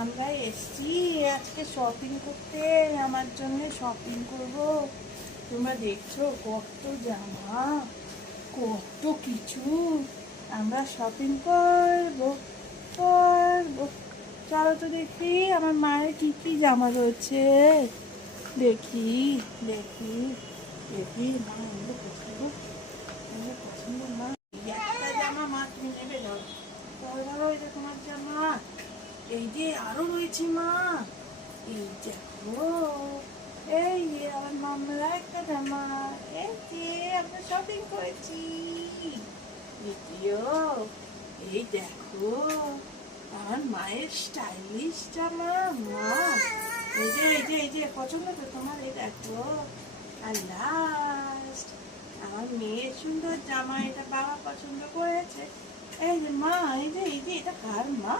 আমরা এসছি আজকে শপিং করতে। আমার জন্য শপিং করব। তোমরা দেখছো কত জামা, কত কিছু। আমরা শপিং করবো করবো। চলো তো দেখি আমার মায়ের কি কি জামা রয়েছে। দেখি দেখি দেখি মা এগুলো পছন্দ, এগুলো পছন্দ না। একটা জামা মা তুমি নেবে, ধরো ধরো ধরো, এটা তোমার জামা। এই যে আরো রয়েছে মা, এই দেখো, এই যে আমার মামলা একটা জামা। এই যে আমরা শপিং করেছি, দ্বিতীয়। এই দেখো আমার মায়ের স্টাইলিশ জামা। মা এই যে এই যে এই যে পছন্দ তো তোমার, এই দেখো। আর লাস্ট আমার মেয়ের সুন্দর জামা, এটা বাবা পছন্দ করেছে। এই যে মা, এই যে এটা কার মা?